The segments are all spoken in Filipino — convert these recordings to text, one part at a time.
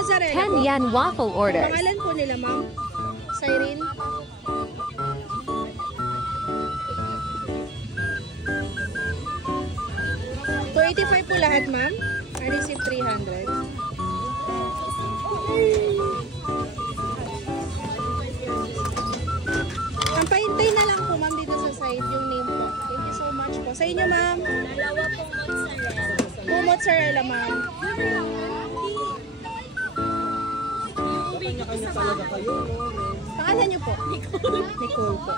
mozzarella 10 yen waffle orders. Pangalan po nila, ma'am? Cyrene? $285 po lahat, ma'am. I receive 300. Pampahintay na lang po, ma'am, dito sa side yung name po. Thank you so much po. Sa inyo, ma'am? Dalawa pong mozzarella. Po mozzarella, ma'am. Kanya-kanya talaga kayo, no? Pangalan niyo po? Nicole. Nicole po.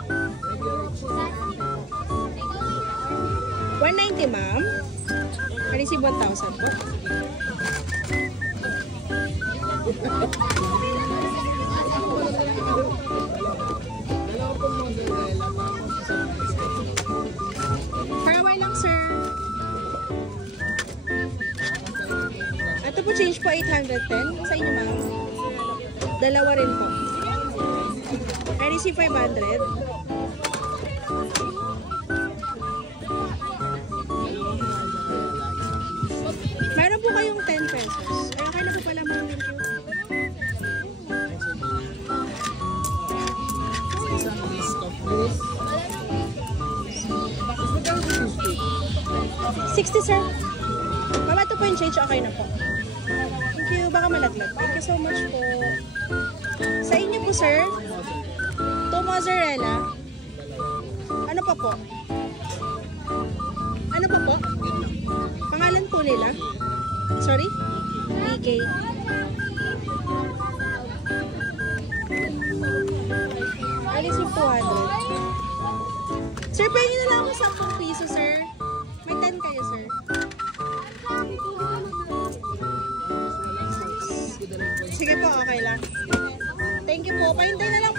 190, ma'am. I receive 1,000 po. For a while lang, sir. Ito po change po 810. Sa inyo, ma'am. Dalawa rin po. I receive 500. Meron po kayong 10 pesos. Ay, okay na po pala, ma'am. Thank you. Isang list of this. 60, sir. Mama, ito po yung change. Okay na po. Thank you. Baka malaglag. Thank you so much po. Sa inyo po, sir. Ito, mozzarella. Ano pa po? Ano pa po? Pangalan po nila? Sorry? PK. Alis yung 200. Sir, pwede na lang ako 10 piso, sir. May 10 kayo, sir. Sige po, okay lang. Thank you po. Pahintay na lang